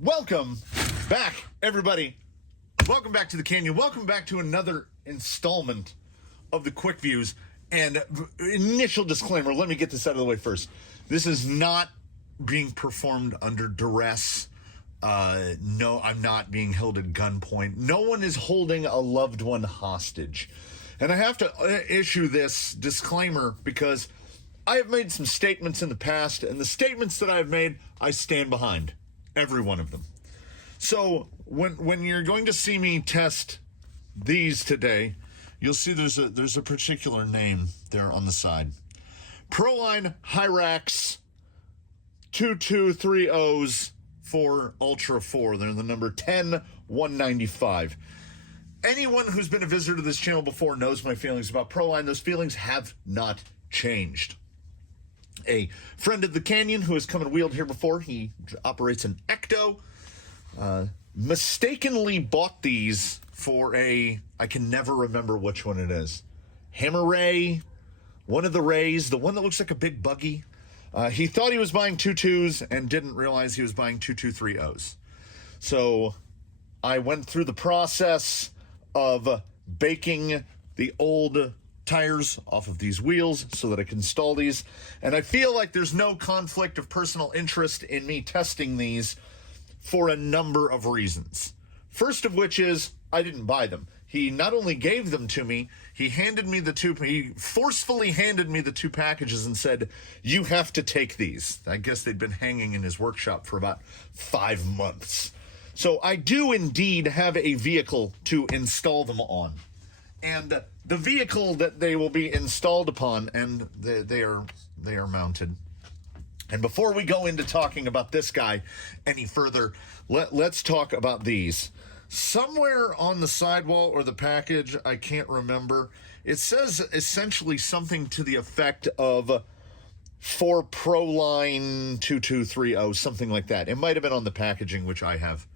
Welcome back, everybody. Welcome back to the Canyon. Welcome back to another installment of the Quick Views. And initial disclaimer, let me get this out of the way first. This is not being performed under duress. No, I'm not being held at gunpoint. No one is holding a loved one hostage. And I have to issue this disclaimer because I have made some statements in the past, and the statements that I have made, I stand behind. Every one of them. So when you're going to see me test these today, you'll see there's a particular name there on the side. Proline Hyrax 2230s for Ultra 4. They're the number 10195. Anyone who's been a visitor to this channel before knows my feelings about Proline. Those feelings have not changed. A friend of the Canyon who has come and wheeled here before, he operates an Ecto, mistakenly bought these for I can never remember which one it is. Hammer Ray, one of the Rays, the one that looks like a big buggy. He thought he was buying 22s and didn't realize he was buying 2230s. So I went through the process of baking the old tires off of these wheels so that I can install these, and I feel like there's no conflict of personal interest in me testing these for a number of reasons. First of which is I didn't buy them. He not only gave them to me, he forcefully handed me the two packages and said, "You have to take these." I guess they'd been hanging in his workshop for about 5 months. So I do indeed have a vehicle to install them on. And the vehicle that they will be installed upon, and they are mounted. And before we go into talking about this guy any further, let's talk about these. Somewhere on the sidewall or the package, I can't remember, it says essentially something to the effect of for Proline 2230, something like that. It might have been on the packaging, which I have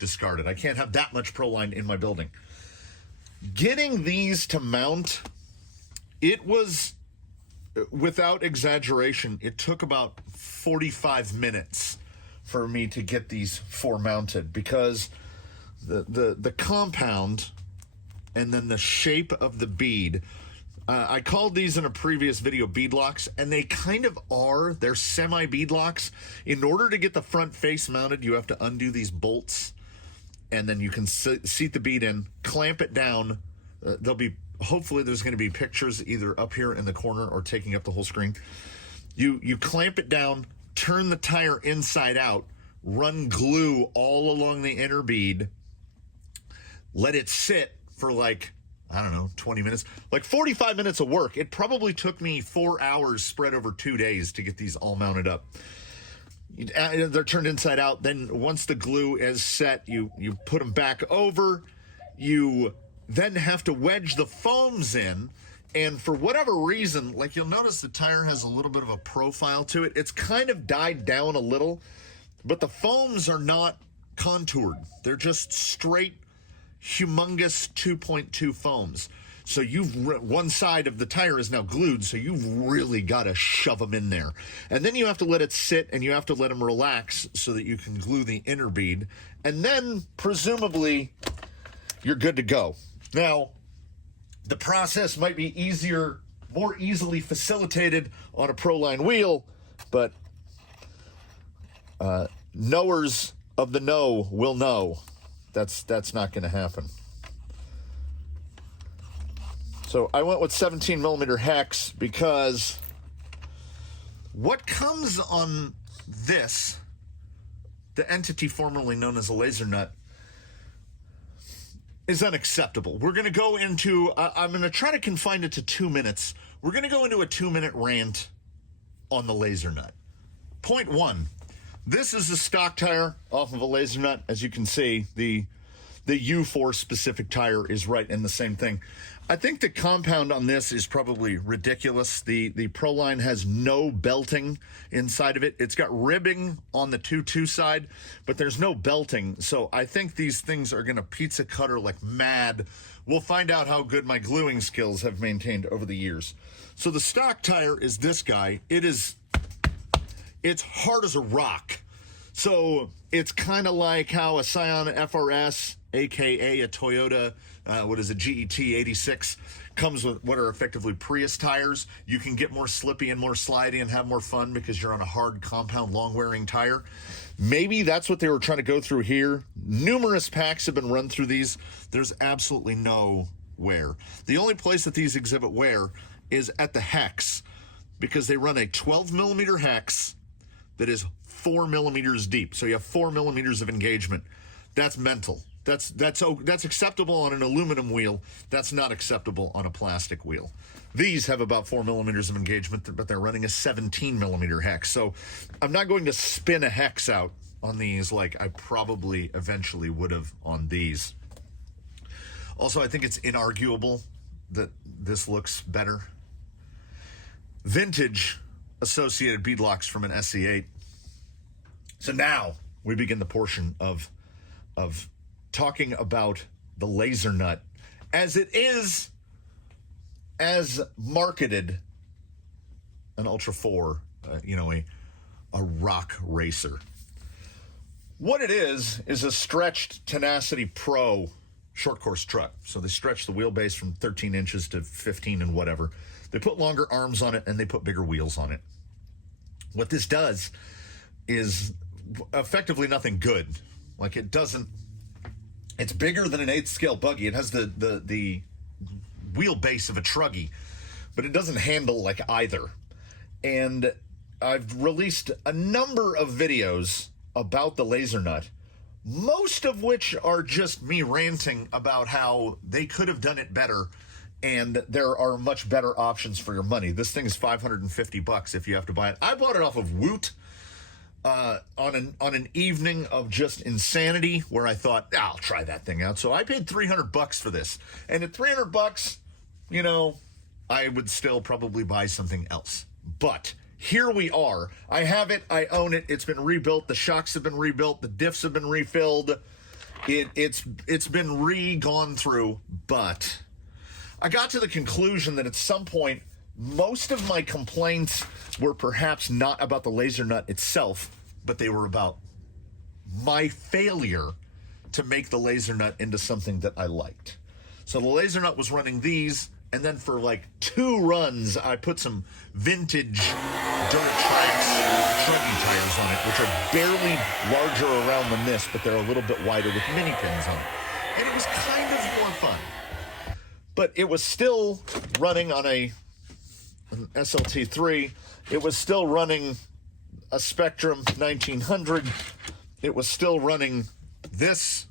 discarded. I can't have that much Proline in my building. Getting these to mount, it was, without exaggeration, it took about 45 minutes for me to get these four mounted because the compound and then the shape of the bead, I called these in a previous video bead locks, and they kind of are. They're semi bead locks. In order to get the front face mounted, you have to undo these bolts, and then you can seat the bead in, clamp it down. Hopefully there's going to be pictures either up here in the corner or taking up the whole screen. You clamp it down, turn the tire inside out, run glue all along the inner bead, let it sit for 20 minutes, 45 minutes of work. It probably took me 4 hours spread over 2 days to get these all mounted up. They're turned inside out. Then once the glue is set, you put them back over. You then have to wedge the foams in. And for whatever reason, you'll notice the tire has a little bit of a profile to it. It's kind of died down a little, but the foams are not contoured. They're just straight, humongous 2.2 foams. So one side of the tire is now glued, so you've really got to shove them in there. And then you have to let it sit, and you have to let them relax so that you can glue the inner bead. And then, presumably, you're good to go. Now, the process might be more easily facilitated on a Proline wheel, but knowers of the know will know that's not going to happen. So I went with 17 millimeter hex because what comes on this, the entity formerly known as a laser nut, is unacceptable. We're going to go into, I'm going to try to confine it to 2 minutes. We're going to go into a 2-minute rant on the laser nut. Point one, this is a stock tire off of a laser nut. As you can see, the U4 specific tire is right in the same thing. I think the compound on this is probably ridiculous. The Proline has no belting inside of it. It's got ribbing on the 2.2 side, but there's no belting. So I think these things are going to pizza cutter like mad. We'll find out how good my gluing skills have maintained over the years. So the stock tire is this guy. It's hard as a rock. So it's kind of like how a Scion FRS, aka a Toyota, GET 86, comes with what are effectively Prius tires. You can get more slippy and more slidey and have more fun because you're on a hard compound long-wearing tire. Maybe that's what they were trying to go through here. Numerous packs have been run through these. There's absolutely no wear. The only place that these exhibit wear is at the hex, because they run a 12 millimeter hex that is 4 millimeters deep. So you have 4 millimeters of engagement. That's mental. That's acceptable on an aluminum wheel. That's not acceptable on a plastic wheel. These have about 4 millimeters of engagement, but they're running a 17 millimeter hex. So I'm not going to spin a hex out on these like I probably eventually would have on these. Also, I think it's inarguable that this looks better. Vintage associated beadlocks from an SC8. So now we begin the portion of talking about the laser nut as it is, as marketed, an Ultra 4, a rock racer. What it is a stretched Tenacity Pro short course truck. So they stretch the wheelbase from 13 inches to 15 and whatever. They put longer arms on it and they put bigger wheels on it. What this does is effectively nothing good. Like it's bigger than an 8th scale buggy. It has the wheelbase of a truggy, but it doesn't handle like either. And I've released a number of videos about the laser nut, most of which are just me ranting about how they could have done it better and there are much better options for your money. This thing is $550 if you have to buy it. I bought it off of Woot on an evening of just insanity where I thought, I'll try that thing out. So I paid $300 for this. And at $300, I would still probably buy something else. But here we are. I have it. I own it. It's been rebuilt. The shocks have been rebuilt. The diffs have been refilled. It's been gone through. But I got to the conclusion that at some point, most of my complaints were perhaps not about the laser nut itself, but they were about my failure to make the laser nut into something that I liked. So the laser nut was running these, and then for like 2 runs, I put some vintage Duratrax truggy tires on it, which are barely larger around than this, but they're a little bit wider with mini pins on it. And it was kind of more fun. But it was still running on an SLT3. It was still running a Spectrum 1900. It was still running this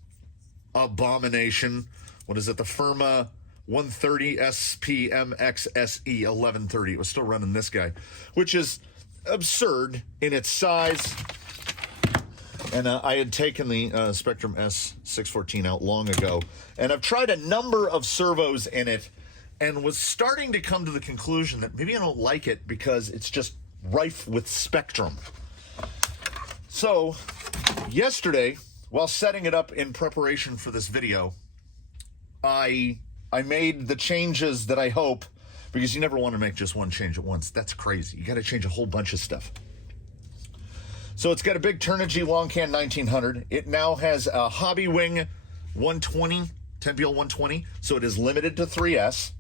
abomination. What is it? The Firma 130 SPMXSE 1130. It was still running this guy, which is absurd in its size. And I had taken the Spectrum S614 out long ago, and I've tried a number of servos in it and was starting to come to the conclusion that maybe I don't like it because it's just rife with Spectrum. So yesterday, while setting it up in preparation for this video, I made the changes that I hope, because you never want to make just one change at once. That's crazy. You got to change a whole bunch of stuff. So it's got a big Turnigy Long Can 1900. It now has a Hobby Wing 120, 10PL 120, so it is limited to 3S.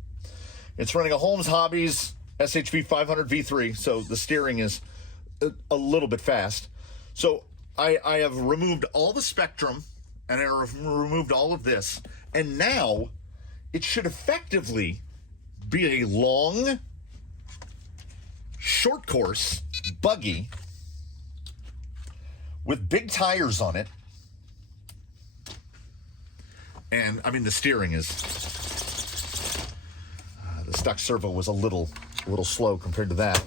It's running a Holmes Hobbies SHV 500 V3, so the steering is a little bit fast. So I have removed all the Spectrum, and I have removed all of this, and now it should effectively be a long, short course buggy with big tires on it. And, I mean, the steering is... the stock servo was a little slow compared to that.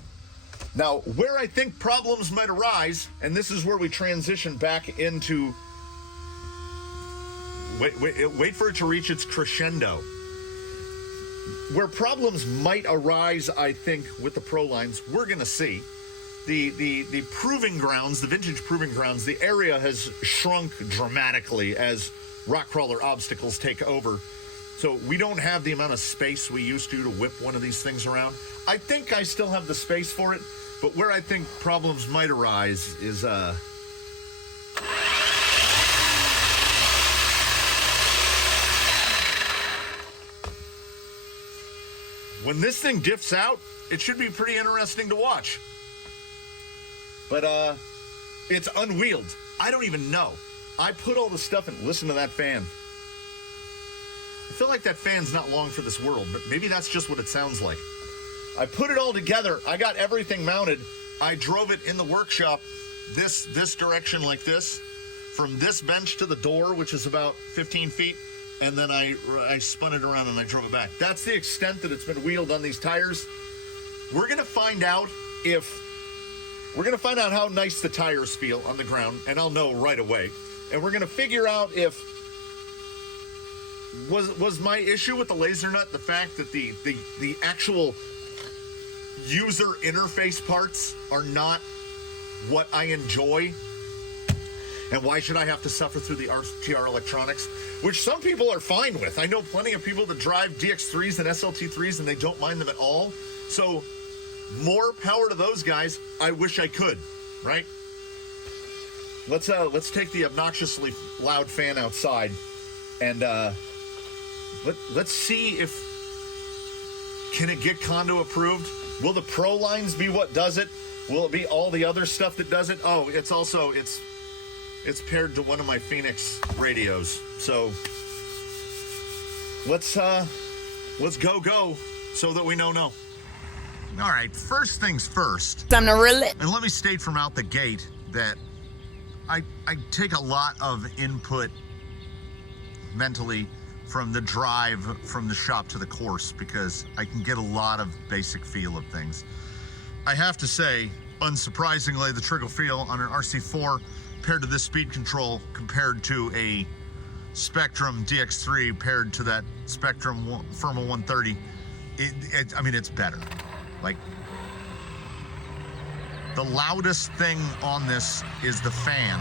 Now, where I think problems might arise, and this is where we transition back into... Wait for it to reach its crescendo. Where problems might arise, I think, with the Pro lines, we're going to see. The proving grounds, the vintage proving grounds, the area has shrunk dramatically as rock crawler obstacles take over. So we don't have the amount of space we used to whip one of these things around. I think I still have the space for it, but where I think problems might arise is when this thing diffs out, it should be pretty interesting to watch. But it's unwheeled. I don't even know. I put all the stuff in. Listen to that fan. I feel like that fan's not long for this world, but maybe that's just what it sounds like. I put it all together. I got everything mounted. I drove it in the workshop this direction like this, from this bench to the door, which is about 15 feet, and then I spun it around and I drove it back. That's the extent that it's been wheeled on these tires. We're going to find out how nice the tires feel on the ground, and I'll know right away. And we're going to figure out if was my issue with the laser nut the fact that the actual user interface parts are not what I enjoy, and why should I have to suffer through the RTR electronics, which some people are fine with. I know plenty of people that drive DX3s and SLT3s and they don't mind them at all. So more power to those guys. I wish I could, right? Let's take the obnoxiously loud fan outside, and let's see if can it get condo approved. Will the Pro lines be what does it? Will it be all the other stuff that does it? Oh, it's also it's paired to one of my Phoenix radios. So let's go so that we know. All right, first things first. Time to reel it. And let me state from out the gate that I take a lot of input mentally from the drive from the shop to the course, because I can get a lot of basic feel of things. I have to say, unsurprisingly, the trickle feel on an RC4 paired to this speed control compared to a Spectrum DX3 paired to that Spectrum Firma 130, it's better. Like, the loudest thing on this is the fan,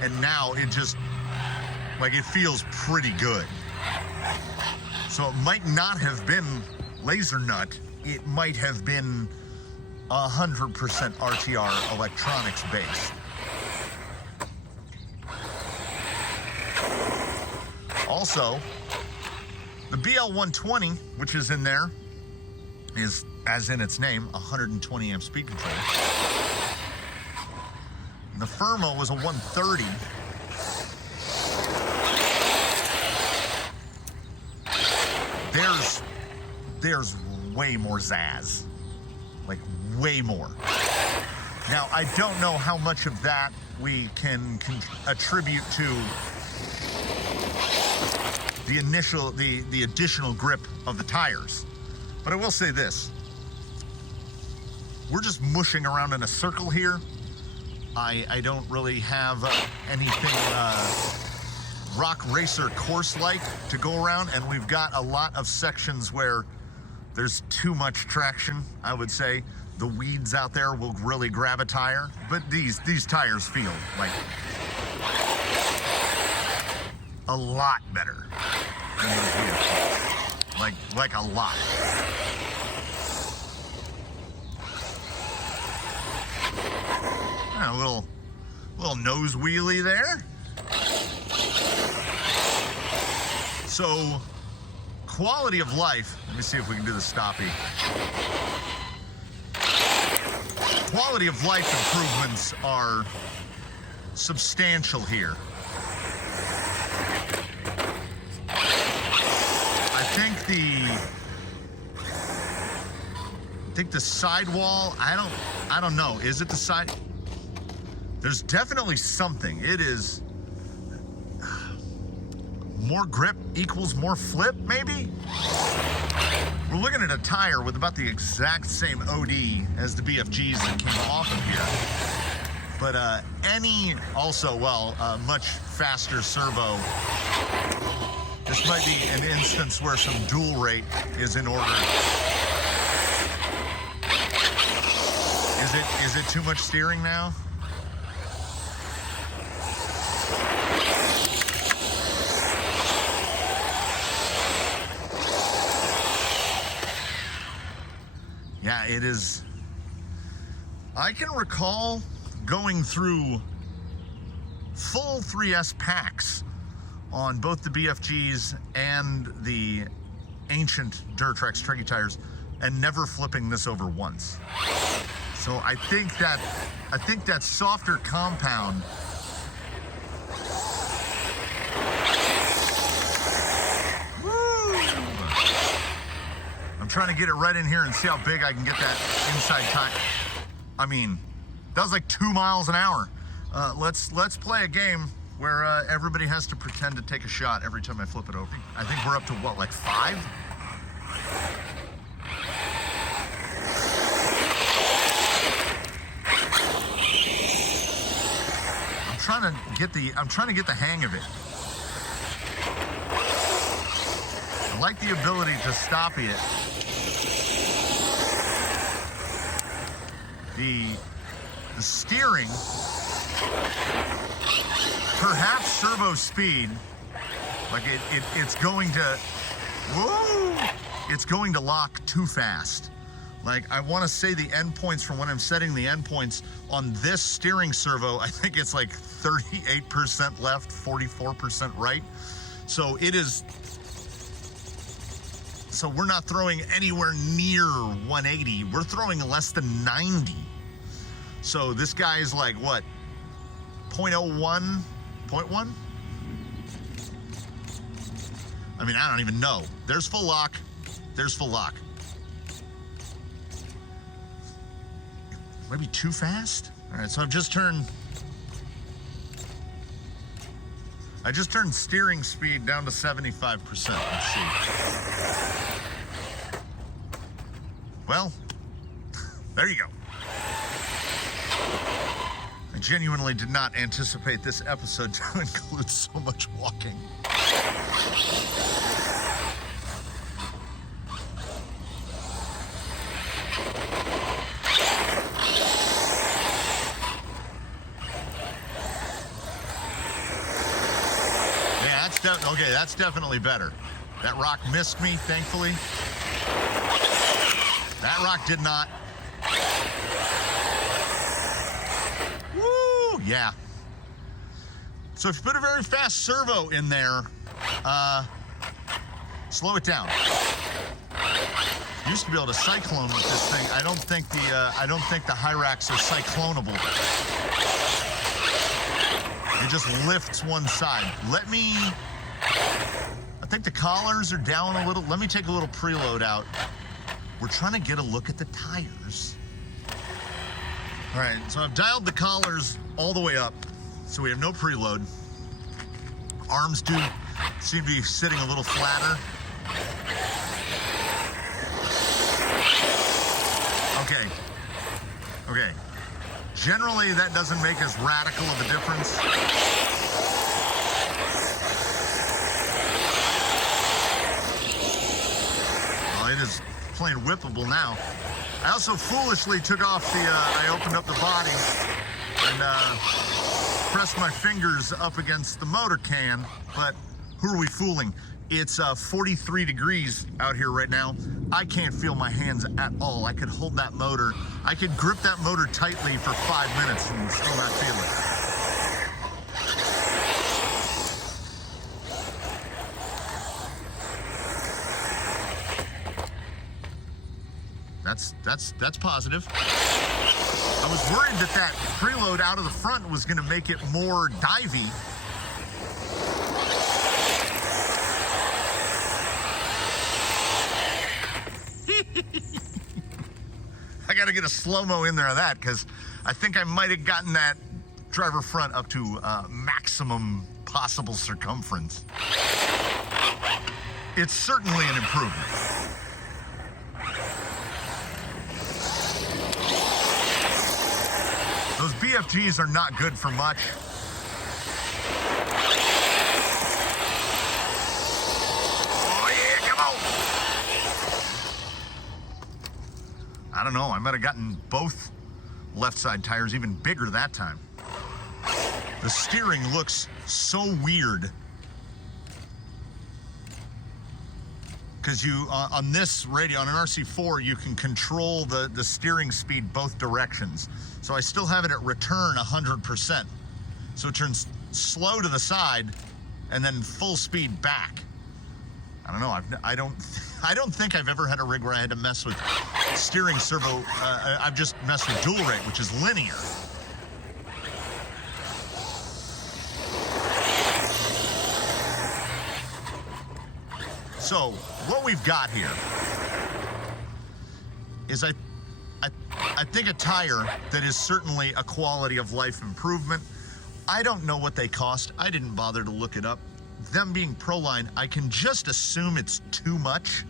and now it just, like, it feels pretty good. So it might not have been laser nut, it might have been 100% RTR electronics based. Also, the BL120, which is in there, is, as in its name, 120 amp speed control. The Firma was a 130. There's way more zazz, like way more. Now, I don't know how much of that we can attribute to the additional grip of the tires. But I will say this, we're just mushing around in a circle here. I don't really have anything rock racer course-like to go around, and we've got a lot of sections where there's too much traction, I would say. The weeds out there will really grab a tire, but these tires feel like a lot better than those vehicles. Like a lot. A little nose wheelie there. So, quality of life, let me see if we can do the stoppy. Quality of life improvements are substantial here. I think the sidewall, I don't know. Is it the side? There's definitely something. It is more grip equals more flip, maybe? We're looking at a tire with about the exact same OD as the BFGs that came off of here. But much faster servo. This might be an instance where some dual rate is in order. Is it too much steering now? Yeah, it is. I can recall going through full 3S packs on both the BFGs and the ancient Durtrex Treggy tires and never flipping this over once. So I think that softer compound I'm trying to get it right in here and see how big I can get that inside tire. I mean, that was like 2 miles an hour. Let's play a game where everybody has to pretend to take a shot every time I flip it over. I think we're up to what, like 5? I'm trying to get the hang of it. I like the ability to stop it. The steering, perhaps servo speed, like it's going to, whoa, it's going to lock too fast. Like, I want to say the endpoints from when I'm setting the endpoints on this steering servo, I think it's like 38% left, 44% right. So it is, so we're not throwing anywhere near 180. We're throwing less than 90. So this guy is like, what, 0.01, 0.1? I mean, I don't even know. There's full lock. There's full lock. Maybe too fast? All right, so I just turned steering speed down to 75%. Let's see. Well, there you go. I genuinely did not anticipate this episode to include so much walking. Okay, that's definitely better. That rock missed me, thankfully. That rock did not. Woo, yeah. So if you put a very fast servo in there, slow it down. You used to be able to cyclone with this thing. I don't think the Hyrax are cyclonable. It just lifts one side. I think the collars are down a little. Let me take a little preload out. We're trying to get a look at the tires. All right, so I've dialed the collars all the way up, so we have no preload. Arms do seem to be sitting a little flatter. Okay. Generally, that doesn't make as radical of a difference. It is plain whippable now. I also foolishly took off I opened up the body and pressed my fingers up against the motor can, but who are we fooling? It's 43 degrees out here right now. I can't feel my hands at all. I could hold that motor. I could grip that motor tightly for 5 minutes and still not feel it. That's positive. I was worried that preload out of the front was going to make it more divey. I got to get a slow-mo in there of that because I think I might have gotten that driver front up to maximum possible circumference. It's certainly an improvement. Those BFGs are not good for much. Oh yeah, come on! I don't know, I might have gotten both left side tires even bigger that time. The steering looks so weird. Because you, on this radio, on an RC4, you can control the steering speed both directions. So I still have it at return 100%. So it turns slow to the side and then full speed back. I I don't know. I don't think I've ever had a rig where I had to mess with steering servo. I've just messed with dual rate, which is linear. So what we've got here is I think a tire that is certainly a quality of life improvement. I don't know what they cost. I didn't bother to look it up. Them being Proline, I can just assume it's too much.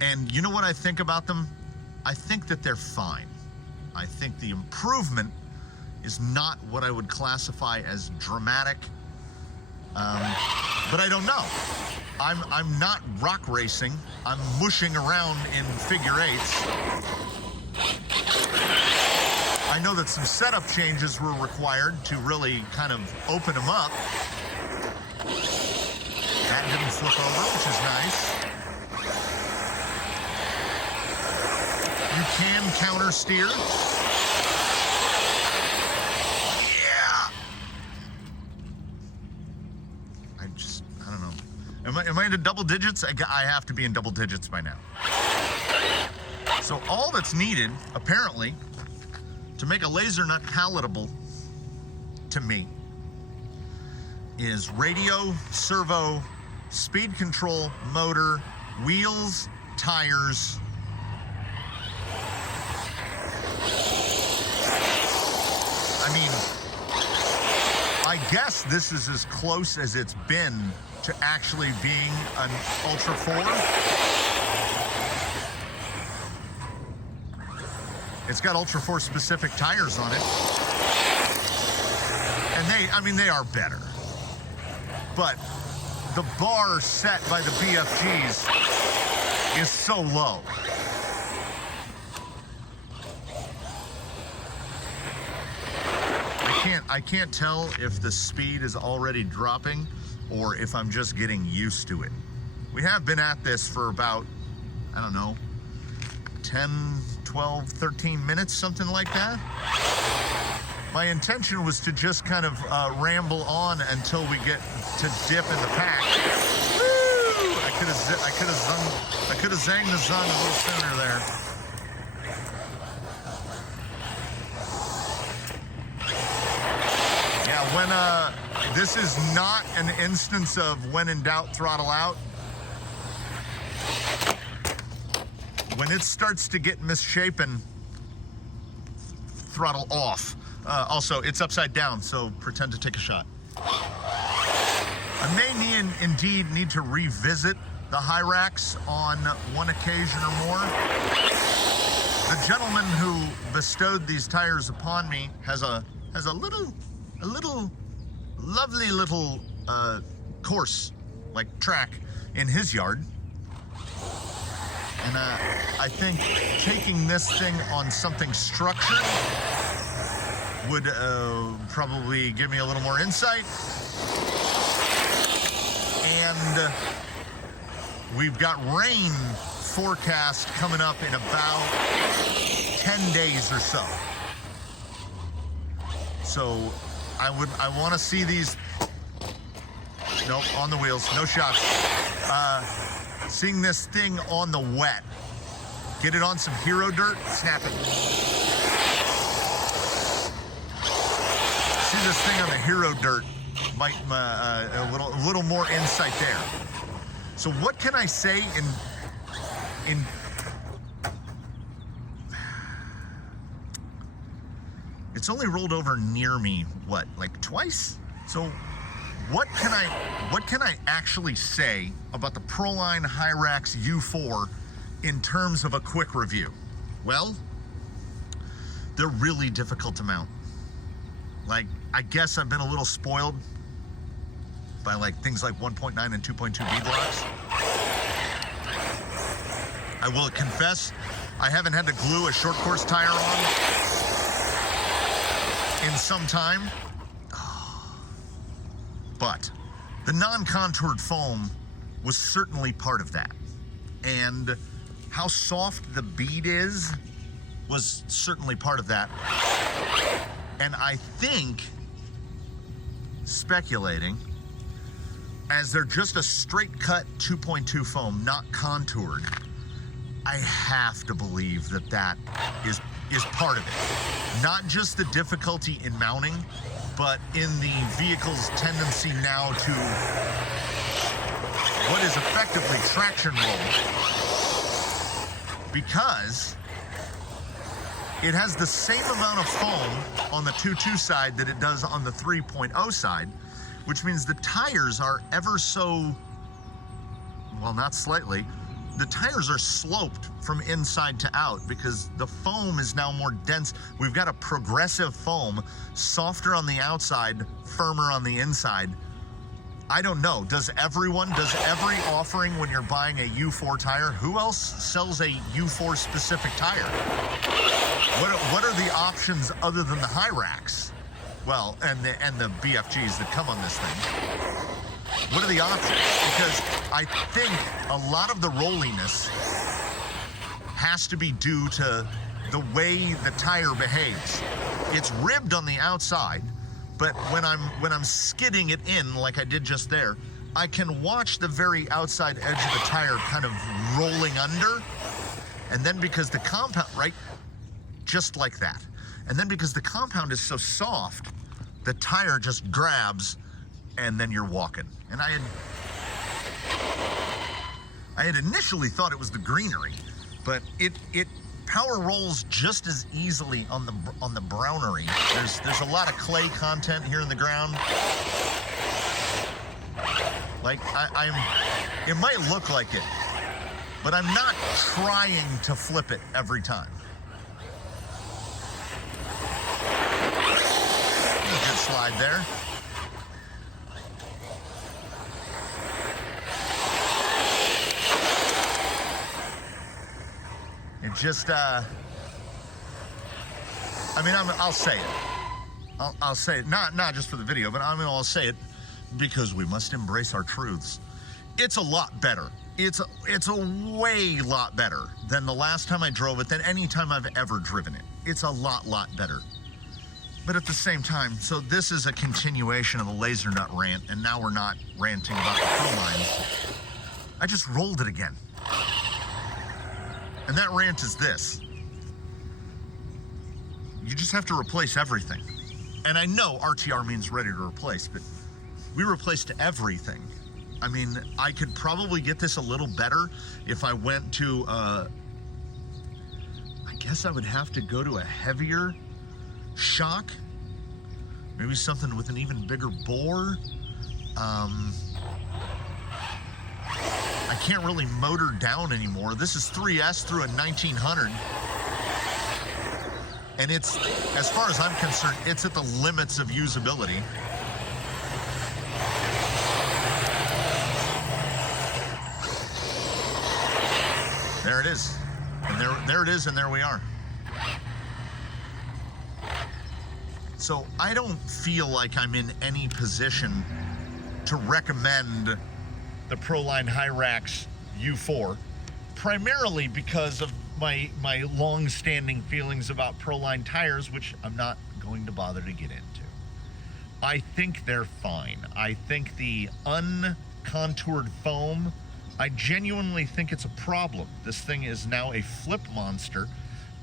And you know what I think about them? I think that they're fine. I think the improvement is not what I would classify as dramatic. But I don't know. I'm not rock racing. I'm mushing around in figure eights. I know that some setup changes were required to really kind of open them up. That didn't flip over, which is nice. You can counter steer. Yeah. I don't know. Am I into double digits? I have to be in double digits by now. So all that's needed, apparently, to make a laser nut palatable to me is radio, servo, speed control, motor, wheels, tires. I mean, I guess this is as close as it's been to actually being an Ultra 4. It's got Ultra 4 specific tires on it. And they are better. But the bar set by the BFGs is so low. I can't tell if the speed is already dropping or if I'm just getting used to it. We have been at this for about, I don't know, 10, 12, 13 minutes, something like that. My intention was to just kind of ramble on until we get to dip in the pack. Woo! I could have zanged the zung a little sooner there. Yeah, when this is not an instance of when in doubt, throttle out. When it starts to get misshapen, throttle off. Also, it's upside down, so pretend to take a shot. I may indeed need to revisit the Hyrax on one occasion or more. The gentleman who bestowed these tires upon me has a lovely little course, like track, in his yard. And I think taking this thing on something structured would probably give me a little more insight. And we've got rain forecast coming up in about 10 days or so. So I want to see these. Nope, on the wheels, no shots. Seeing this thing on the wet. Get it on some hero dirt, snap it. See this thing on the hero dirt, might a little more insight there. So what can I say in it's only rolled over near me, what, like twice? So what can I actually say about the Proline Hyrax U4 in terms of a quick review? Well, they're really difficult to mount. Like, I guess I've been a little spoiled by like things like 1.9 and 2.2 V blocks. I will confess, I haven't had to glue a short course tire on in some time. But the non-contoured foam was certainly part of that. And how soft the bead is was certainly part of that. And I think, speculating, as they're just a straight cut 2.2 foam, not contoured, I have to believe that that is part of it. Not just the difficulty in mounting, but in the vehicle's tendency now to what is effectively traction roll, because it has the same amount of foam on the 2.2 side that it does on the 3.0 side, which means the tires are ever so, well, not slightly, the tires are sloped from inside to out because the foam is now more dense. We've got a progressive foam, softer on the outside, firmer on the inside. I don't know, does every offering when you're buying a U4 tire, who else sells a U4 specific tire? What are the options other than the Hyrax? Well, and the BFGs that come on this thing. What are the options? Because I think a lot of the rolliness has to be due to the way the tire behaves. It's ribbed on the outside, but when I'm skidding it in like I did just there, I can watch the very outside edge of the tire kind of rolling under, and then because the compound, right, just like that. And then because the compound is so soft, the tire just grabs and then you're walking. And I had initially thought it was the greenery, but it power rolls just as easily on the brownery. There's a lot of clay content here in the ground. Like it might look like it, but I'm not trying to flip it every time. Good slide there. It just, I mean, I'll say it. I'll say it, not just for the video, but I'll say it because we must embrace our truths. It's a lot better. It's a way lot better than the last time I drove it, than any time I've ever driven it. It's a lot better. But at the same time, so this is a continuation of the laser nut rant, and now we're not ranting about the ProLine. I just rolled it again. And that rant is this. You just have to replace everything. And I know RTR means ready to replace, but we replaced everything. I mean, I could probably get this a little better if I went to, I guess I would have to go to a heavier shock. Maybe something with an even bigger bore. I can't really motor down anymore. This is 3S through a 1900. And it's, as far as I'm concerned, it's at the limits of usability. There it is. And there it is, and there we are. So I don't feel like I'm in any position to recommend the ProLine Hyrax U4, primarily because of my long-standing feelings about ProLine tires, which I'm not going to bother to get into. I think they're fine. I think the uncontoured foam, I genuinely think it's a problem. This thing is now a flip monster,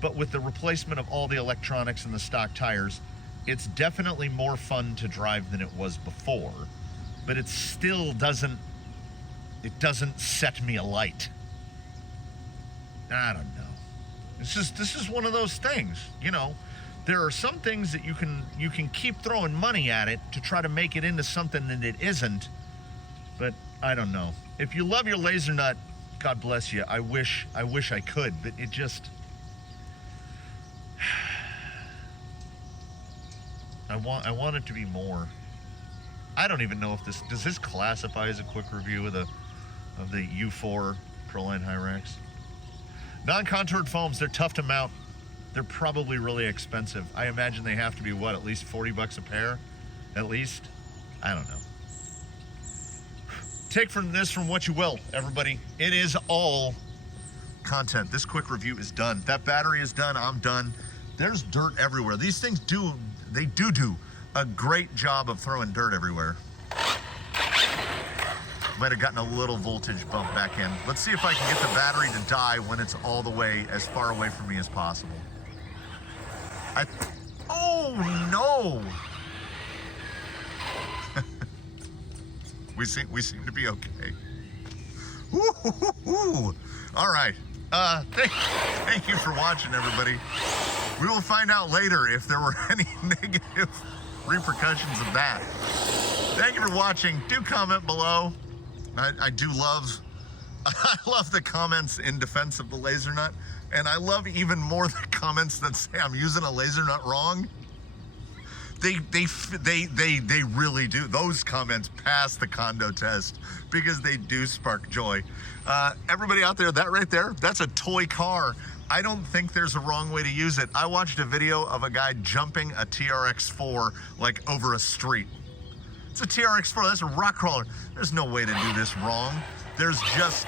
but with the replacement of all the electronics and the stock tires, it's definitely more fun to drive than it was before, but it still doesn't set me alight. I don't know. This is one of those things, you know. There are some things that you can keep throwing money at it to try to make it into something that it isn't, but I don't know. If you love your laser nut, God bless you. I wish I could, but it just, I want it to be more. I don't even know if does this classify as a quick review of the U4 ProLine Hyrax. Non-contoured foams, they're tough to mount. They're probably really expensive. I imagine they have to be, what, at least 40 bucks a pair? At least? I don't know. Take from what you will, everybody. It is all content. This quick review is done. That battery is done. I'm done. There's dirt everywhere. These things do a great job of throwing dirt everywhere. Might have gotten a little voltage bump back in. Let's see if I can get the battery to die when it's all the way as far away from me as possible. Oh no! we seem to be okay. Woo-hoo-hoo-hoo. All right. Thank you for watching, everybody. We will find out later if there were any negative repercussions of that. Thank you for watching. Do comment below. I do love, I love the comments in defense of the laser nut, and I love even more the comments that say I'm using a laser nut wrong. They really do. Those comments pass the condo test because they do spark joy. Everybody out there, that right there, that's a toy car. I don't think there's a wrong way to use it. I watched a video of a guy jumping a TRX4 like over a street. It's a TRX4, that's a rock crawler. There's no way to do this wrong. There's just,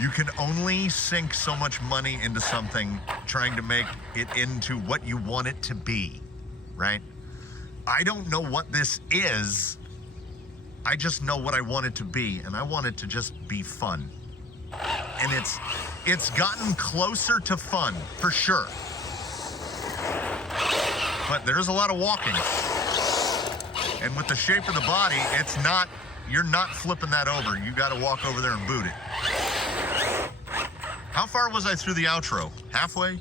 you can only sink so much money into something trying to make it into what you want it to be, right? I don't know what this is. I just know what I want it to be, and I want it to just be fun. And it's gotten closer to fun, for sure. But there's a lot of walking. And with the shape of the body, it's not, you're not flipping that over. You got to walk over there and boot it. How far was I through the outro? Halfway?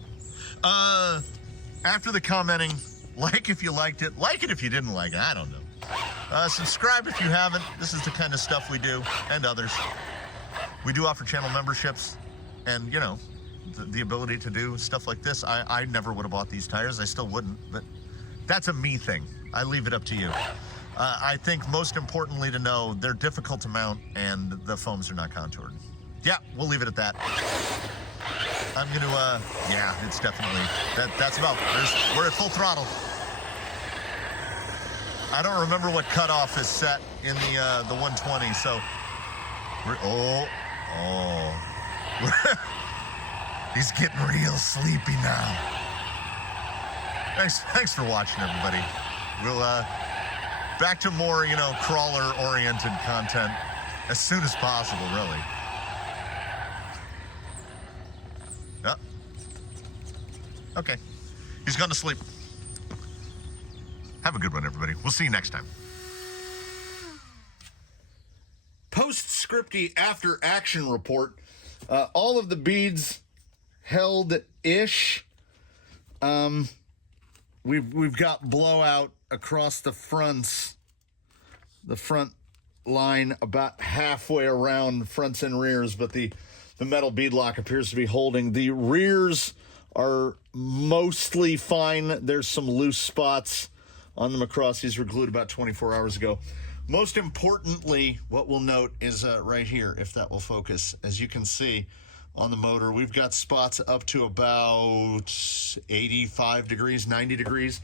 After the commenting, like if you liked it, like it if you didn't like it, I don't know. Subscribe if you haven't. This is the kind of stuff we do, and others. We do offer channel memberships, and you know, the ability to do stuff like this. I never would have bought these tires. I still wouldn't, but that's a me thing. I leave it up to you. I think most importantly to know, they're difficult to mount and the foams are not contoured. Yeah, we'll leave it at that. I'm gonna, yeah, it's definitely, that's about, we're at full throttle. I don't remember what cutoff is set in the 120, so we're, he's getting real sleepy now. Thanks for watching, everybody. We'll, back to more, you know, crawler-oriented content as soon as possible, really. Oh. Okay. He's gone to sleep. Have a good one, everybody. We'll see you next time. Post-scripty after-action report. All of the beads held-ish. We've got blowout across the front line about halfway around fronts and rears, but the metal bead lock appears to be holding. The rears are mostly fine. There's some loose spots on them across. These were glued about 24 hours ago. Most importantly, what we'll note is right here, if that will focus. As you can see on the motor, we've got spots up to about 85 degrees, 90 degrees.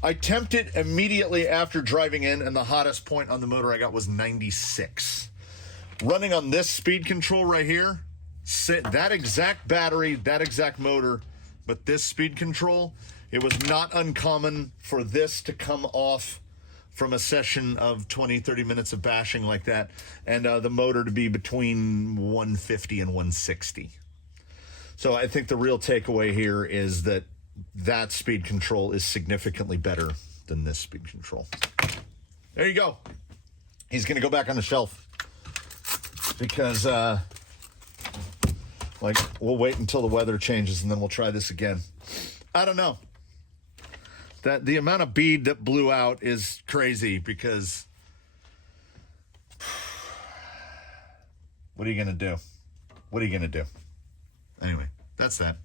I temped it immediately after driving in, and the hottest point on the motor I got was 96. Running on this speed control right here, that exact battery, that exact motor, but this speed control, it was not uncommon for this to come off from a session of 20, 30 minutes of bashing like that, and the motor to be between 150 and 160. So I think the real takeaway here is that that speed control is significantly better than this speed control. There you go. He's going to go back on the shelf because, like, we'll wait until the weather changes and then we'll try this again. I don't know. That the amount of bead that blew out is crazy because what are you going to do? What are you going to do? Anyway, that's that.